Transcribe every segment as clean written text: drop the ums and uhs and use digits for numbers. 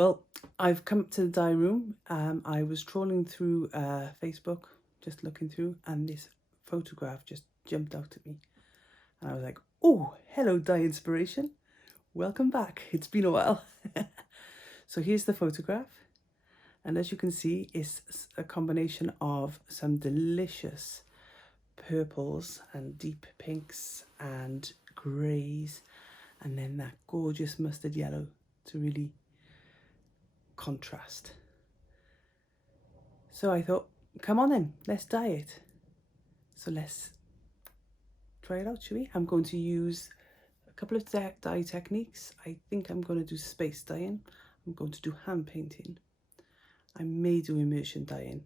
Well, I've come to the dye room. I was trolling through Facebook, just looking through, and this photograph just jumped out at me. And I was like, oh, hello, dye inspiration. Welcome back. It's been a while. So here's the photograph. And as you can see, it's a combination of some delicious purples and deep pinks and greys, and then that gorgeous mustard yellow to really contrast. So I thought, come on then, let's dye it. So let's try it out, shall we? I'm going to use a couple of dye techniques. I think I'm going to do space dyeing. I'm going to do hand painting. I may do immersion dyeing.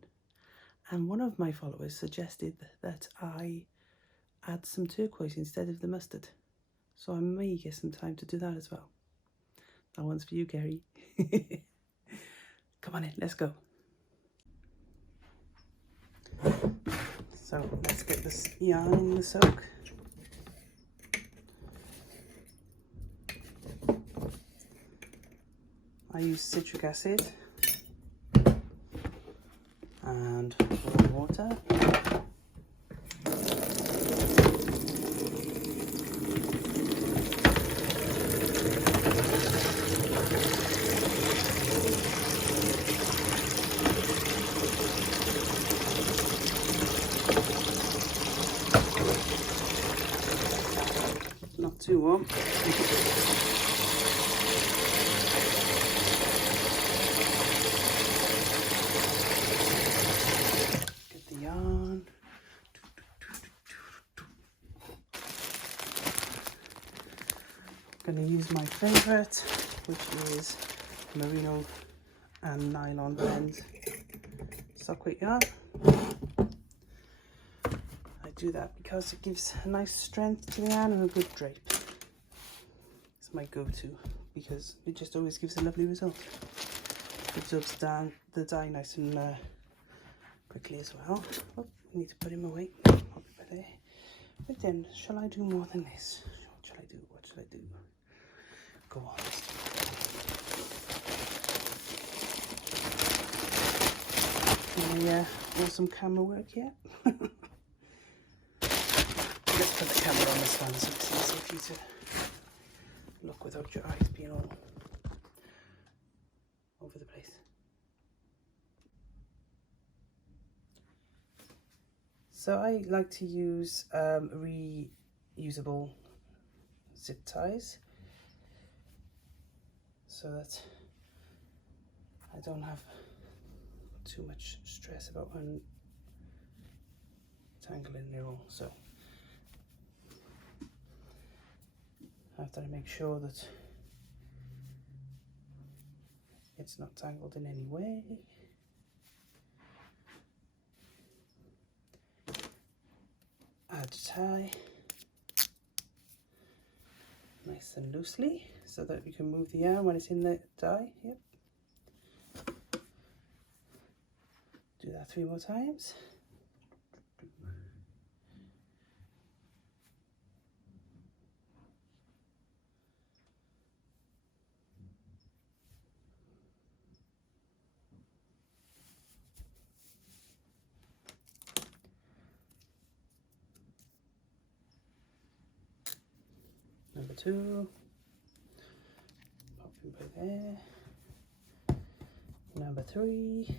And one of my followers suggested that I add some turquoise instead of the mustard. So I may get some time to do that as well. That one's for you, Gary. Come on in, let's go. So let's get this yarn in the soak. I use citric acid and warm water. Not too warm. Get the yarn. I'm going to use my favourite, which is merino and nylon blend stockweight yarn. I do that because it gives a nice strength to the yarn and a good drape. It's my go-to because it just always gives a lovely result. It absorbs down the dye nice and quickly as well. Oh, I need to put him away. I'll be there. But then, shall I do more than this? What shall I do? What shall I do? Go on. My awesome camera work yet? Let's put the camera on this one so it's easy for you to look without your eyes being all over the place. So I like to use reusable zip ties so that I don't have too much stress about untangling it all. So after I make sure that it's not tangled in any way, add tie nice and loosely so that you can move the yarn when it's in the dye. Yep. Do that 3 more times. Number 2, pop him by there. Number 3,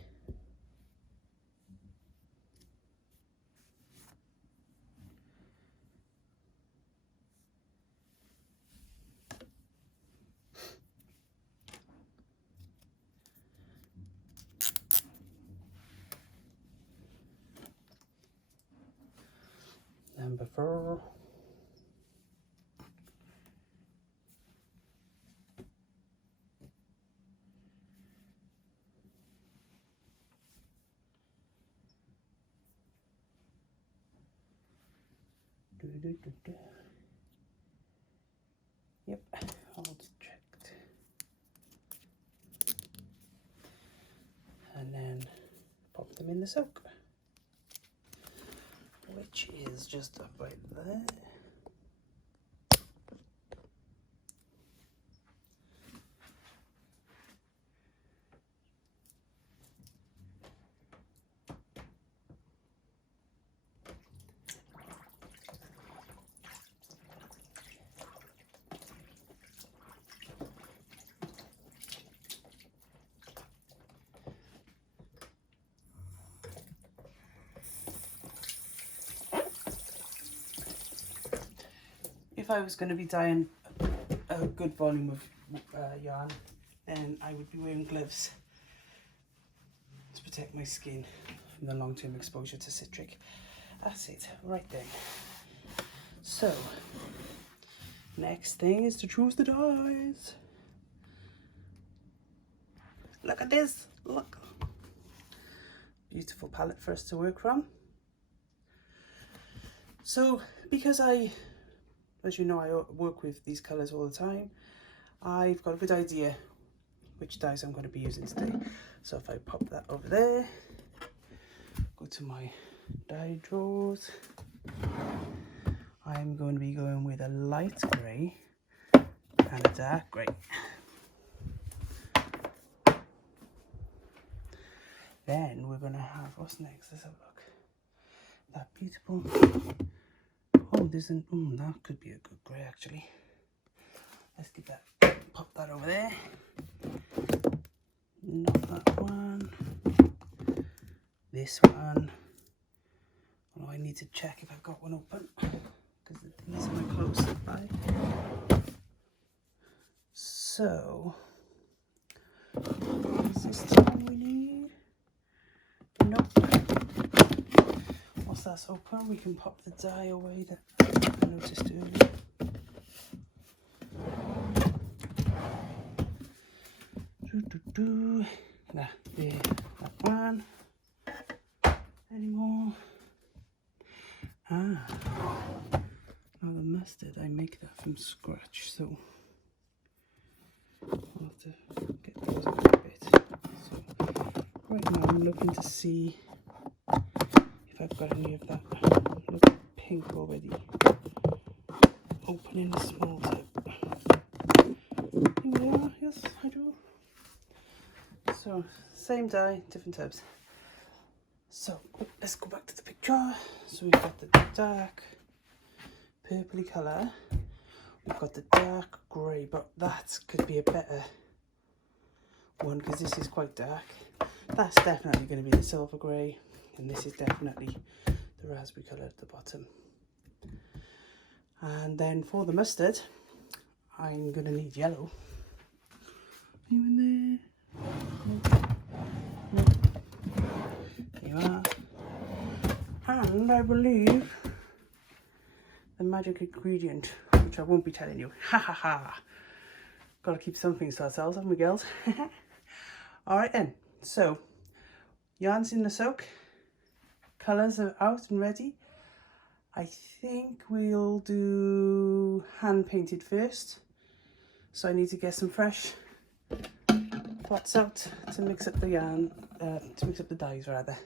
number 4. Yep, all checked. And then pop them in the soak, which is just up right there. if I was going to be dyeing a good volume of yarn, then I would be wearing gloves to protect my skin from the long-term exposure to citric acid. Right then. So, next thing is to choose the dyes. Look at this, look. Beautiful palette for us to work from. So, because as you know, I work with these colours all the time, I've got a good idea which dyes I'm going to be using today. So if I pop that over there, go to my dye drawers, I'm going to be going with a light grey and a dark grey. Then we're going to have, what's next? Let's have a look. That beautiful, oh, that could be a good grey actually. Let's get that, pop that over there. Not that one. This one. Oh, I need to check if I've got one open, because these are my close-up bag. So, is this the one we need? Nope. Once that's open, we can pop the dye away that I noticed earlier. There, that one. Anymore? Now the mustard, I make that from scratch, so I'll have to get those out a bit. So right now I'm looking to see if I've got any of that little pink already open in the small tub. Here we are, yes I do. So same dye, different tubs. So let's go back to the picture. So we've got the dark purpley colour, we've got the dark grey, but that could be a better one because this is quite dark. That's definitely going to be the silver grey, and this is definitely the raspberry colour at the bottom. And then for the mustard, I'm going to need yellow. Are you in there? No. There you are. And I believe the magic ingredient, which I won't be telling you. Ha ha ha. Gotta keep some things to ourselves, haven't we, girls? Alright then. So, yarn's in the soak. Colours are out and ready. I think we'll do hand painted first. So I need to get some fresh pots out to mix up the yarn, to mix up the dyes rather.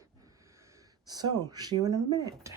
So, see you in a minute.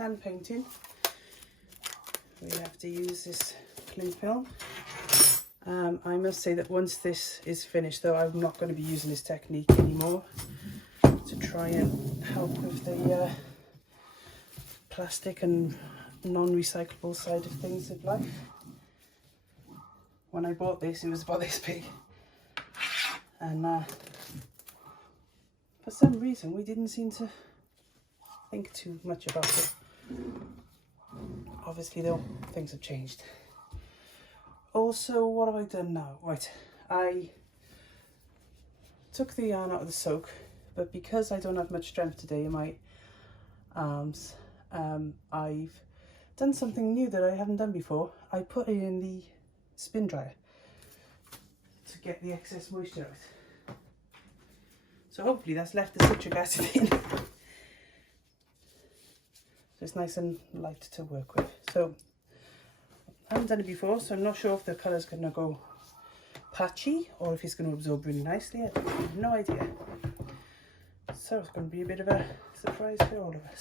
can painting, we have to use this cling film. I must say that once this is finished though, I'm not going to be using this technique anymore to try and help with the plastic and non-recyclable side of things of life. When I bought this, it was about this big, and for some reason we didn't seem to think too much about it. Obviously though, things have changed. Also, what have I done now? Right, I took the yarn out of the soak, but because I don't have much strength today in my arms, I've done something new that I haven't done before. I put it in the spin dryer to get the excess moisture out. So hopefully that's left the citric acid in. So it's nice and light to work with. So I haven't done it before, so I'm not sure if the colour's going to go patchy or if it's going to absorb really nicely. I have no idea. So it's going to be a bit of a surprise for all of us.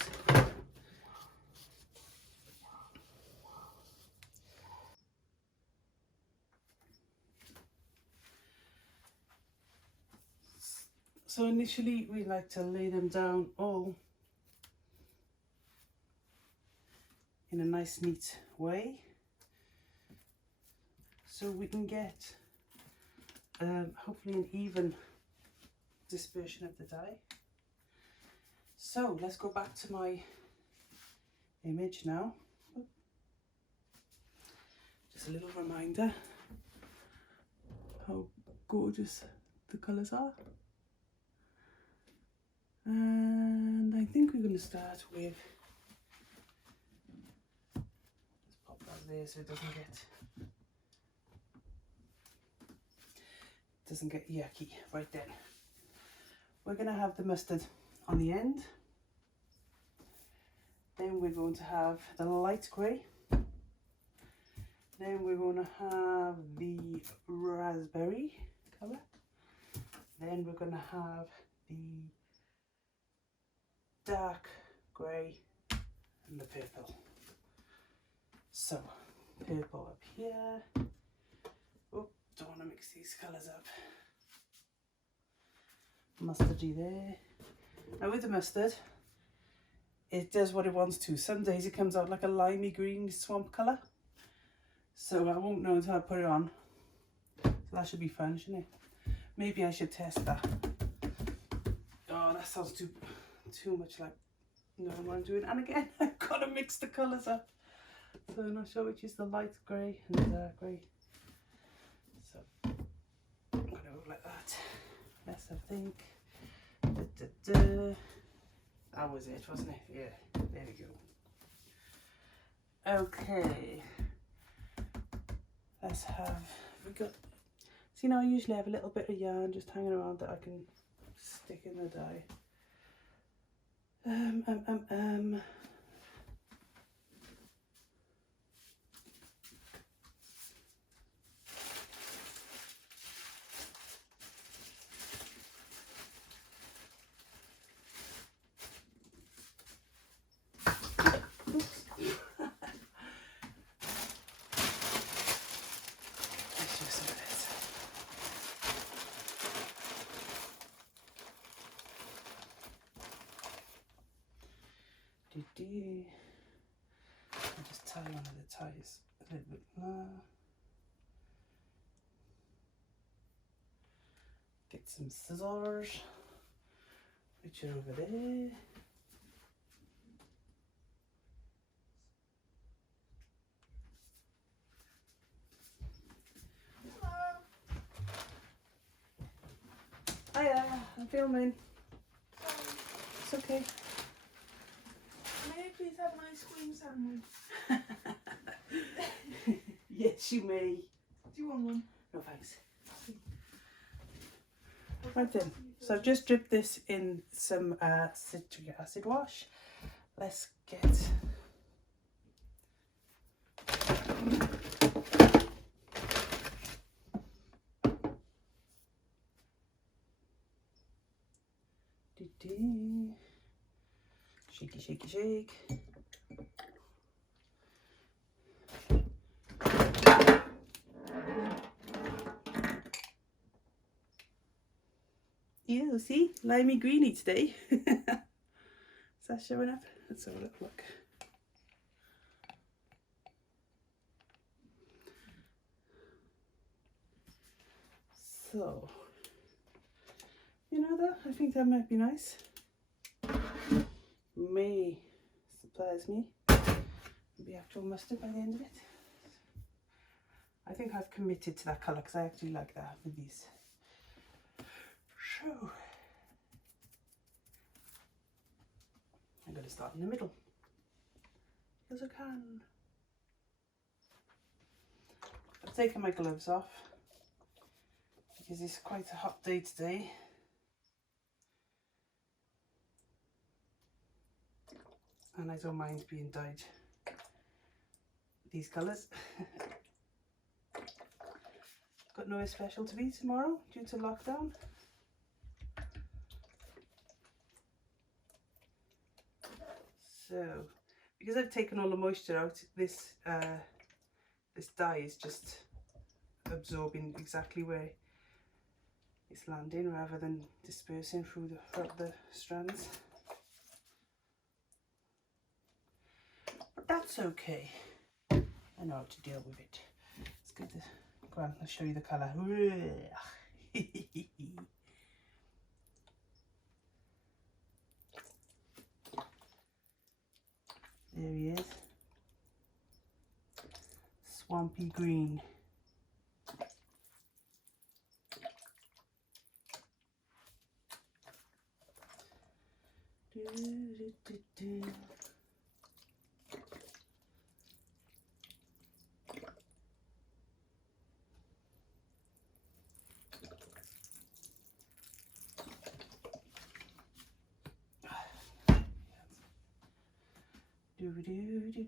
So initially we like to lay them down all in a nice neat way, so we can get hopefully an even dispersion of the dye. So let's go back to my image now. Just a little reminder how gorgeous the colours are. And I think we're going to start with, let's pop that there so it doesn't get yucky. Right then, we're going to have the mustard on the end, then we're going to have the light grey, then we're going to have the raspberry colour, then we're going to have the dark grey and the purple. So purple up here. Oh, don't want to mix these colours up. Mustardy there. Now with the mustard, it does what it wants to. Some days it comes out like a limey green swamp colour, so I won't know until I put it on. So that should be fun, shouldn't it? Maybe I should test that. Oh, that sounds too much like knowing what I'm doing. And again, I've got to mix the colours up, so I'm not sure which is the light grey and the dark grey. So I'm going to go like that. Let's have a think. That was it, wasn't it? Yeah, there we go. Okay, let's have, we got, see now I usually have a little bit of yarn just hanging around that I can stick in the dye. I'll just tie one of the ties a little bit more. Get some scissors, which are over there. Hiya, I'm filming. It's okay. May I please have an ice cream sandwich? Yes, you may. Do you want one? No thanks. Right then, so I've just dripped this in some citric acid wash. Let's get shaky, shaky, shake. Ew, see? Limey greeny today. Is that showing up? Let's have a look. So, you know that? I think that might be nice. May surprise me. Maybe actual mustard by the end of it. I think I've committed to that colour because I actually like that with these. So, I'm going to start in the middle. Because I can. I've taken my gloves off because it's quite a hot day today. And I don't mind being dyed these colours. Got nowhere special to be tomorrow due to lockdown. So, because I've taken all the moisture out, this dye is just absorbing exactly where it's landing rather than dispersing throughout the strands. But that's okay. I know how to deal with it. Let's get the, go on, I'll show you the colour. There he is. Swampy green.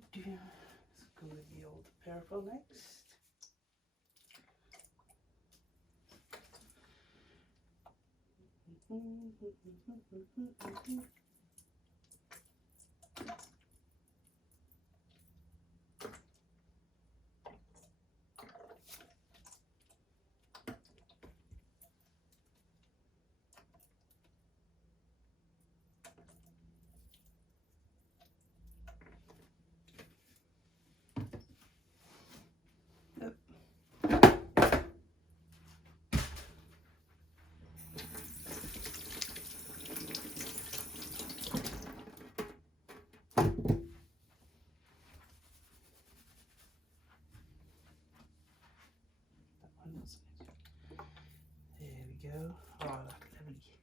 Let's go with the old purple next. There we go. Oh, that's lovely.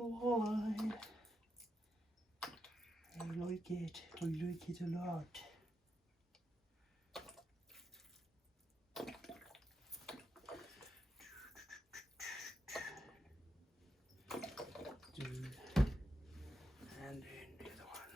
Oh, I like it. I like it a lot. And then the other one.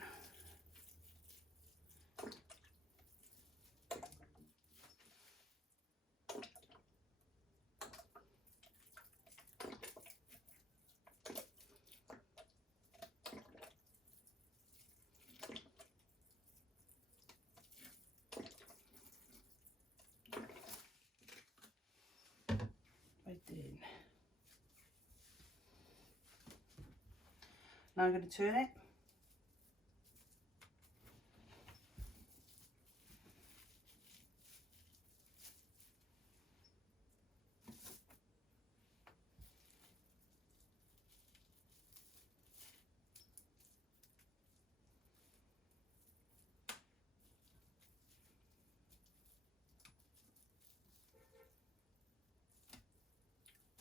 Right then. Now I'm going to turn it.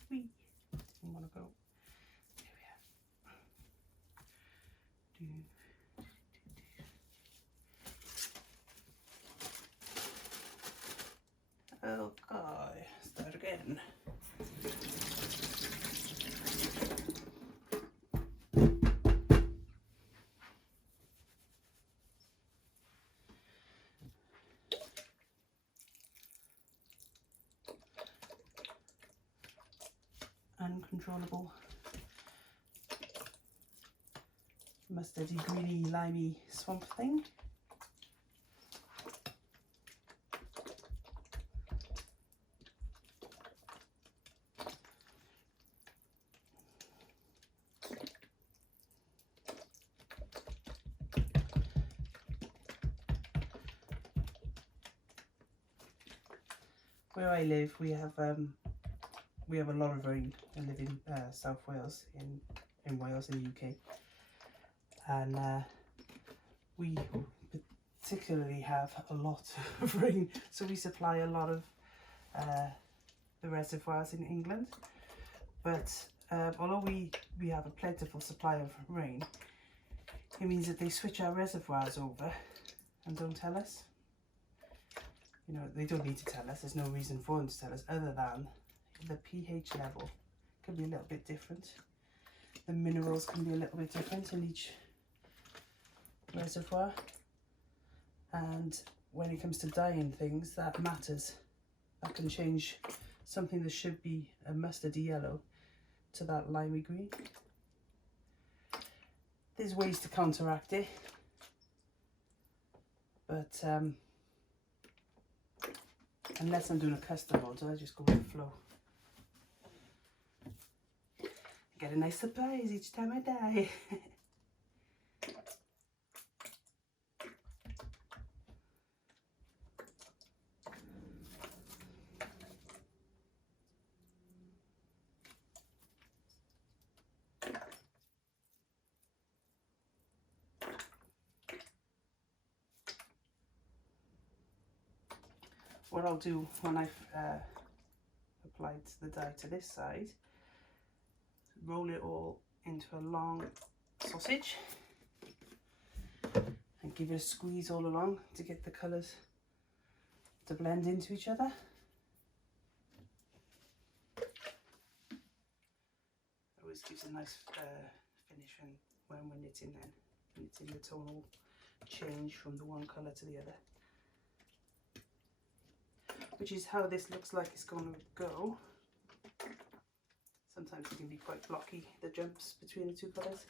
Whee! Didn't want to go. There we are. Okay, start again. Uncontrollable mustardy, greeny, limey swamp thing. where I live, we have a lot of rain. I live in South Wales, in Wales, in the UK, and we particularly have a lot of rain, so we supply a lot of the reservoirs in England. But although we have a plentiful supply of rain, it means that they switch our reservoirs over and don't tell us. You know, they don't need to tell us. There's no reason for them to tell us, other than the pH level can be a little bit different. The minerals can be a little bit different in each reservoir, and when it comes to dyeing things, that matters. That can change something that should be a mustardy yellow to that limey green. There's ways to counteract it, but unless I'm doing a custom order, I just go with the flow. Get a nice surprise each time I dye. What I'll do when I've applied the dye to this side, roll it all into a long sausage and give it a squeeze all along to get the colours to blend into each other. Always gives a nice finish when it's in then, when it's in the tonal change from the one colour to the other. Which is how this looks like it's going to go. Sometimes it can be quite blocky, the jumps between the two colours.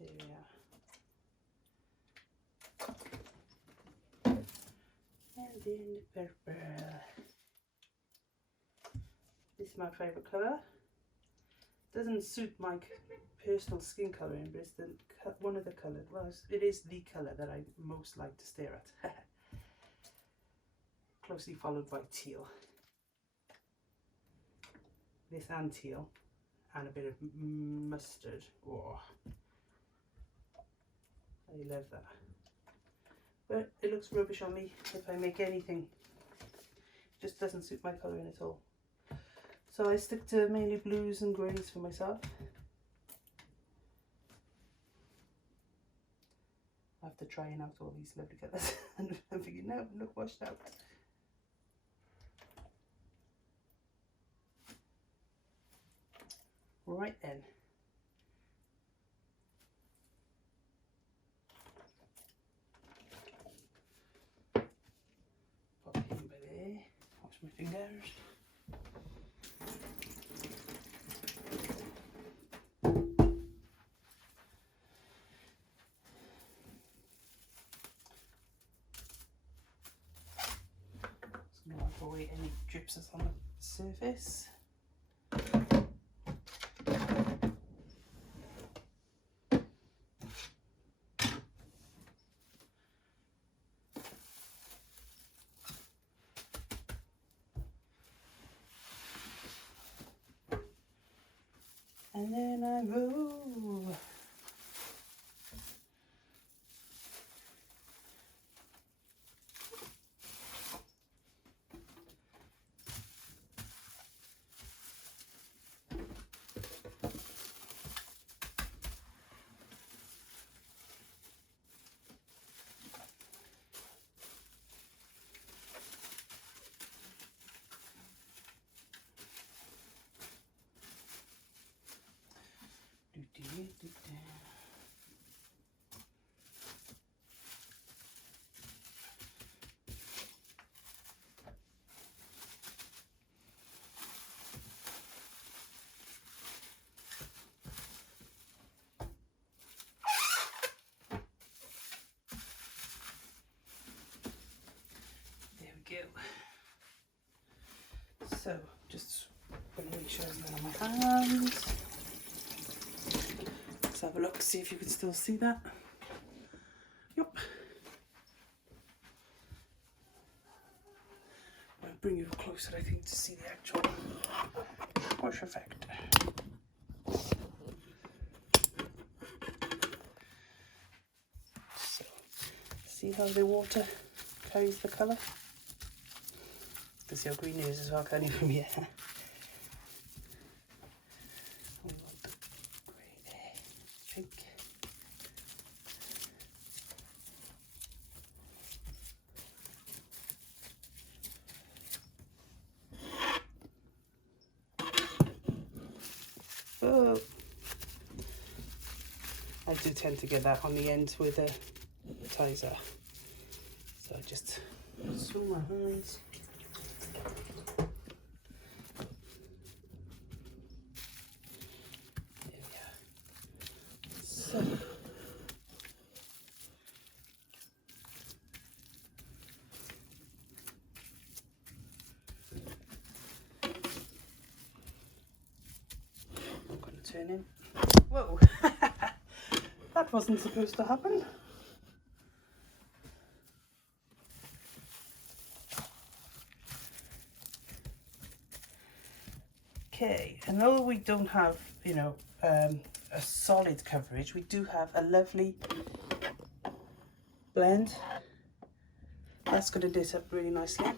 There we are. And then the purple. This is my favourite colour. Doesn't suit my personal skin colouring, but it's one of the colours. Well, it is the colour that I most like to stare at. Closely followed by teal. This and teal, and a bit of mustard. Oh, I love that. But it looks rubbish on me if I make anything. It just doesn't suit my colouring at all. So I stick to mainly blues and greys for myself. After trying out all these lovely colours and I'm thinking, no, look washed out. Right then. Pop it in by there. Wash my fingers. Wipe away any drips that's on the surface. And then I roll. There we go. So just sure it's not on my hands. Let's have a look, see if you can still see that. Yep. I'll bring you closer, I think, to see the actual wash effect. So, see how the water carries the colour? You can see how green it is as well, can't you, from here? We want the grey there, pink. Oh. I do tend to get that on the end with a tizer. So I just swing my hands. There we are. So. I'm going to turn in. Whoa! That wasn't supposed to happen. Okay, and although we don't have, you know, a solid coverage, we do have a lovely blend. That's going to knit up really nicely.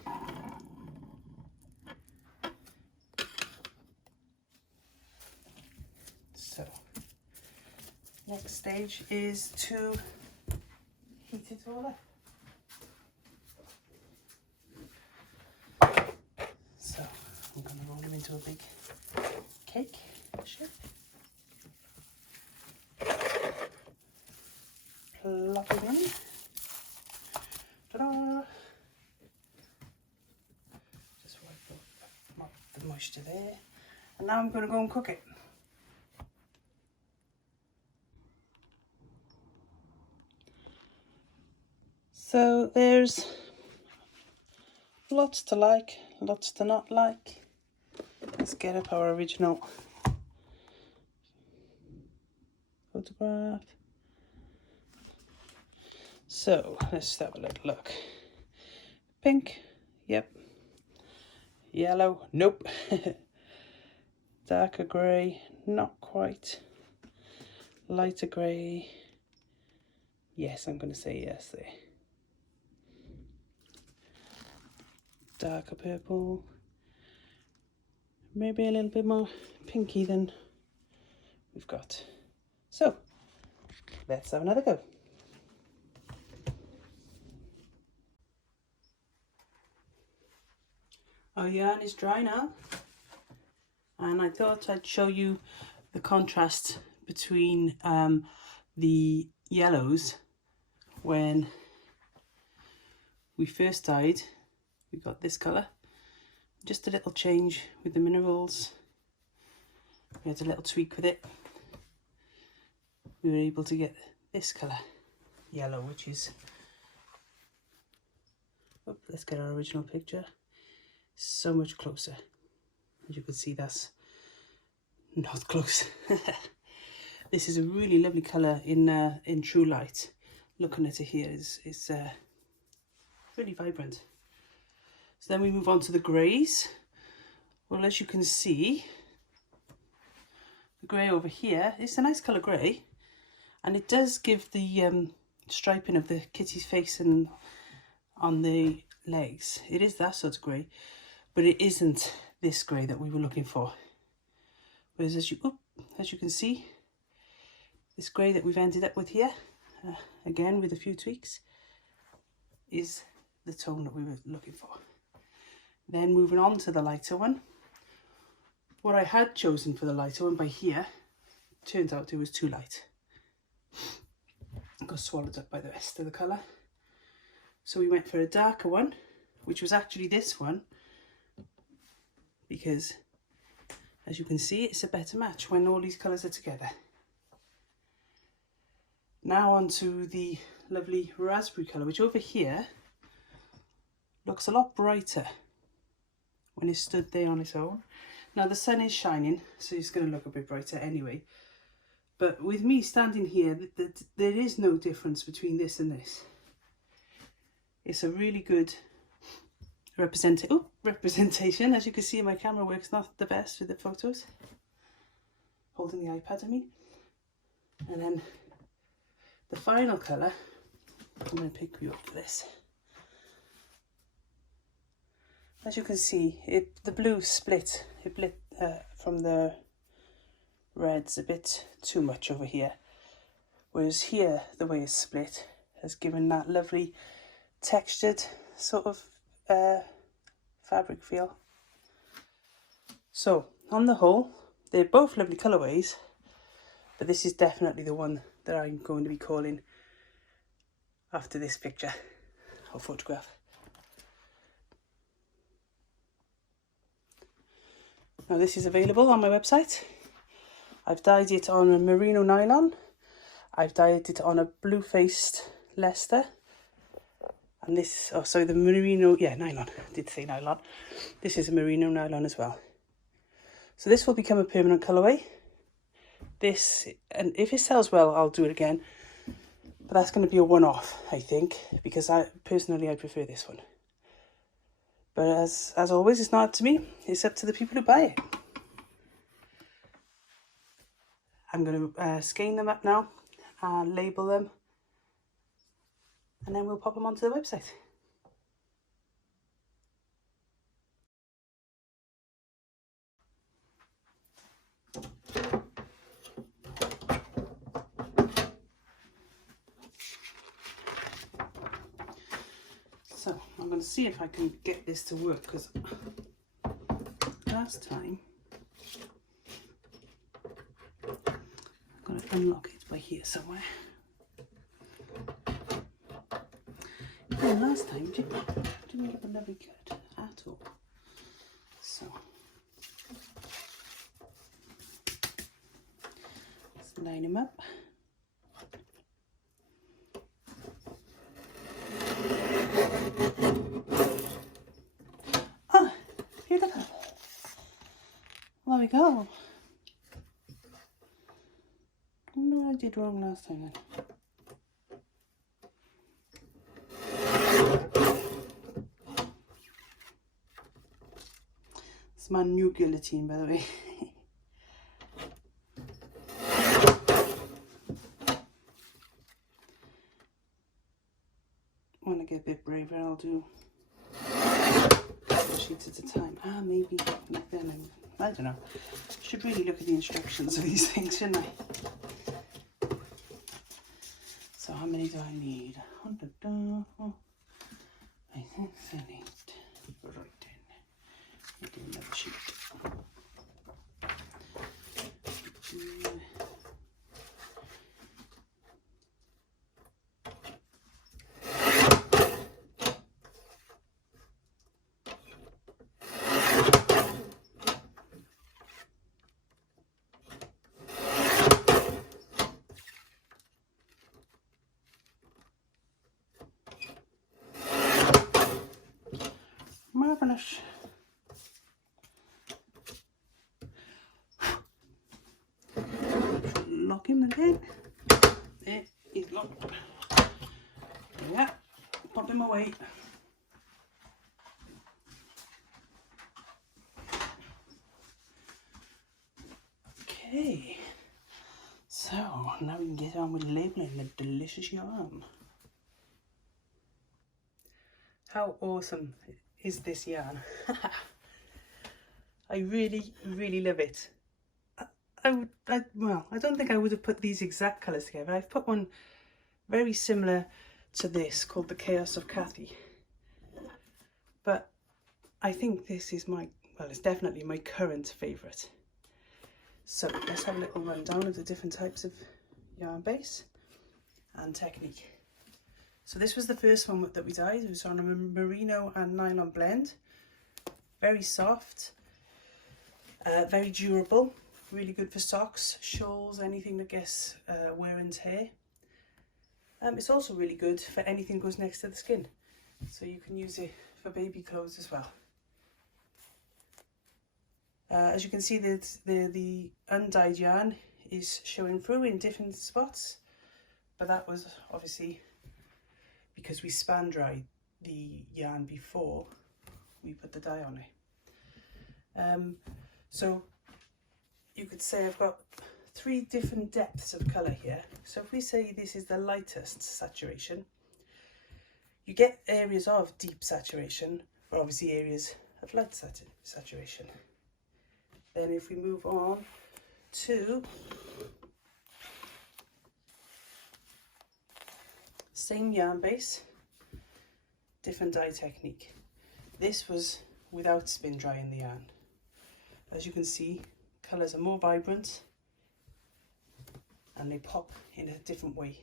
So, next stage is to heat it all up. So, I'm going to roll them into a big cake shape. Plop it in. Ta-da! Just wipe up the moisture there. And now I'm going to go and cook it. So there's lots to like, lots to not like. Let's get up our original photograph. So let's have a little look. Pink, yep. Yellow, nope. Darker grey, not quite. Lighter grey, yes, I'm going to say yes there. Darker purple, maybe a little bit more pinky than we've got. So let's have another go. Our yarn is dry now, and I thought I'd show you the contrast between the yellows. When we first dyed, we got this colour, just a little change with the minerals. We had a little tweak with it. We were able to get this colour, yellow, which is, oh, let's get our original picture, so much closer. As you can see, that's not close. This is a really lovely colour in true light. Looking at it here is really vibrant. So then we move on to the greys. Well, as you can see, the grey over here is a nice colour grey, and it does give the striping of the kitty's face and on the legs. It is that sort of grey, but it isn't this grey that we were looking for. Whereas as you can see, this grey that we've ended up with here, again with a few tweaks, is the tone that we were looking for. Then moving on to the lighter one. What I had chosen for the lighter one by here, turns out it was too light. It got swallowed up by the rest of the colour. So we went for a darker one, which was actually this one, because as you can see, it's a better match when all these colours are together. Now on to the lovely raspberry colour, which over here looks a lot brighter when it's stood there on its own. Now the sun is shining, so it's going to look a bit brighter anyway. But with me standing here, there is no difference between this and this. It's a really good representation. As you can see, my camera works not the best with the photos. Holding the iPad, I mean. And then the final colour, I'm going to pick you up for this. As you can see, the blue split. It lit from the red's a bit too much over here. Whereas here, the way it's split has given that lovely textured sort of fabric feel. So, on the whole, they're both lovely colourways, but this is definitely the one that I'm going to be calling after this picture or photograph. Now this is available on my website. I've dyed it on a merino nylon. I've dyed it on a blue-faced Leicester. And this, oh sorry, the merino, yeah, nylon. I did say nylon. This is a merino nylon as well. So this will become a permanent colourway. This, and if it sells well, I'll do it again. But that's going to be a one-off, I think, because I prefer this one. But as always, it's not up to me. It's up to the people who buy it. I'm going to skein them up now and label them. And then we'll pop them onto the website. So I'm going to see if I can get this to work, because last time I'm going to unlock it by here somewhere. Yeah, last time didn't get the lovely cut at all. So let's line them up. Ah, here they go. There we go. I wonder what I did wrong last time then. It's my new guillotine, by the way. When I get a bit braver, I'll do sheets at a time. Ah, maybe like then. I don't know. Should really look at the instructions of these things, shouldn't I? So how many do I need? I think I need right in. I'll do another sheet. Marvellous. Lock him again. There, he's locked. Yeah, pop him away. Okay, so now we can get on with labeling the delicious yarn. How awesome is this yarn? I really love it. Well, I don't think I would have put these exact colours together. I've put one very similar to this called the Chaos of Kathryns. But I think this is well, it's definitely my current favourite. So let's have a little rundown of the different types of yarn base and technique. So this was the first one that we dyed. It was on a merino and nylon blend. Very soft, very durable, really good for socks, shawls, anything that gets wear and tear. It's also really good for anything that goes next to the skin. So you can use it for baby clothes as well. As you can see, the undyed yarn is showing through in different spots, but that was obviously because we span dried the yarn before we put the dye on it. So you could say I've got 3 different depths of colour here. So if we say this is the lightest saturation, you get areas of deep saturation, but obviously areas of light saturation. Then if we move on to same yarn base, different dye technique. This was without spin drying the yarn. As you can see, colours are more vibrant and they pop in a different way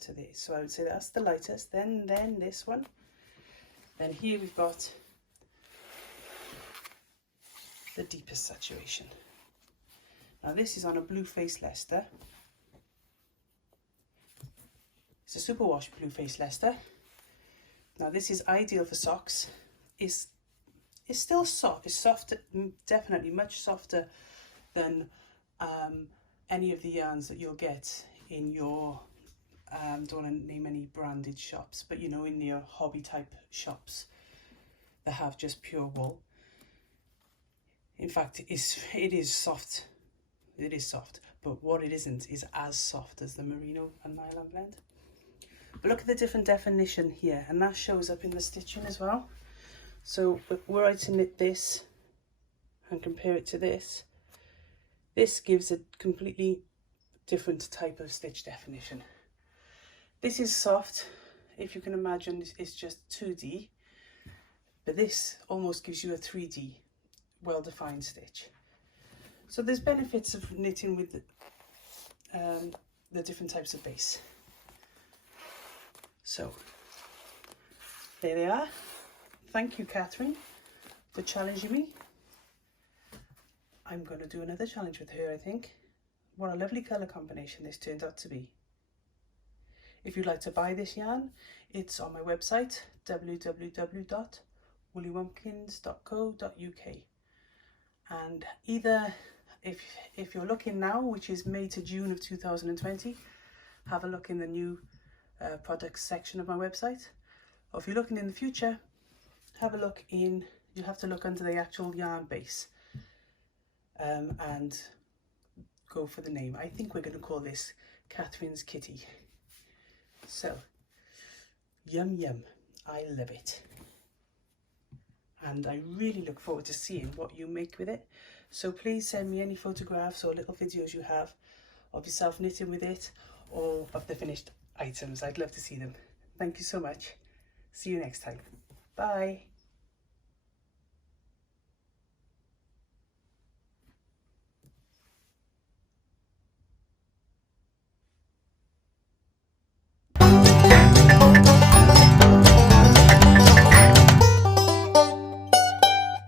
to this. So I would say that's the lightest, then this one. Then here we've got the deepest saturation. Now this is on a blue face Leicester. It's a superwash blue face Leicester. Now this is ideal for socks. It's still soft. It's soft, definitely much softer than any of the yarns that you'll get in your don't want to name any branded shops, but you know, in your hobby type shops that have just pure wool. In fact, it is soft. It is soft, but what it isn't is as soft as the merino and nylon blend. But look at the different definition here, and that shows up in the stitching as well. So were I to knit this and compare it to this, this gives a completely different type of stitch definition. This is soft, if you can imagine, it's just 2D, but this almost gives you a 3D well-defined stitch. So there's benefits of knitting with the different types of base. So there they are. Thank you, Catherine, for challenging me. I'm going to do another challenge with her, I think. What a lovely colour combination this turned out to be. If you'd like to buy this yarn, it's on my website, www.woollywompkins.co.uk. And either, if you're looking now, which is May to June of 2020, have a look in the new products section of my website. Or if you're looking in the future, have a look in, you'll have to look under the actual yarn base and go for the name. I think we're going to call this Kathryns Kitteh. So, yum yum, I love it. And I really look forward to seeing what you make with it. So please send me any photographs or little videos you have of yourself knitting with it or of the finished items. I'd love to see them. Thank you so much. See you next time. Bye.